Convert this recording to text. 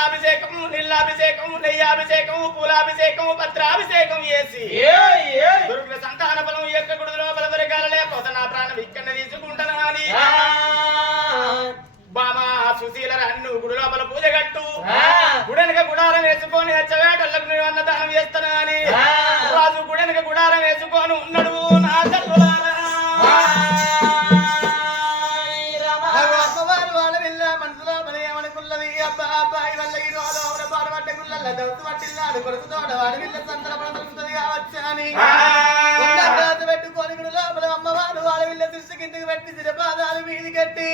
పాలాభిషేకము నీళ్ళాభిషేకము నెయ్యాభిషేకము పూలాభిషేకము పత్రాభిషేకం చేసి దొరికిన సంతాన బలం యొక్క గుడి లోపల దొరకాల లేకపోతే నా ప్రాణం ఇక్కడ తీసుకుంటాను అని బామా సుశీల అన్ను గుడి లోపల పూజ కట్టు గుడెనక గుడారం వేసుకొని హెచ్చవేటలకు నువ్వు అన్నదానం చేస్తాను అని రాజు గుడెనక గుడారం వేసుకొని ఉన్నాడు నా తల్లులారా అబ్బాయి వల్ల ఈ రోజు పాడబడ్డ గుళ్ళల్లో దొరుకు పట్టిల్లాడు కొడుకుతోడ వాడి వీళ్ళ సంతల పడుతుంది కావచ్చు అని పెట్టుకొని లోపల అమ్మవారు వాళ్ళ వీళ్ళ దృష్టి కిందకి పెట్టి పాదాలు మీది కట్టి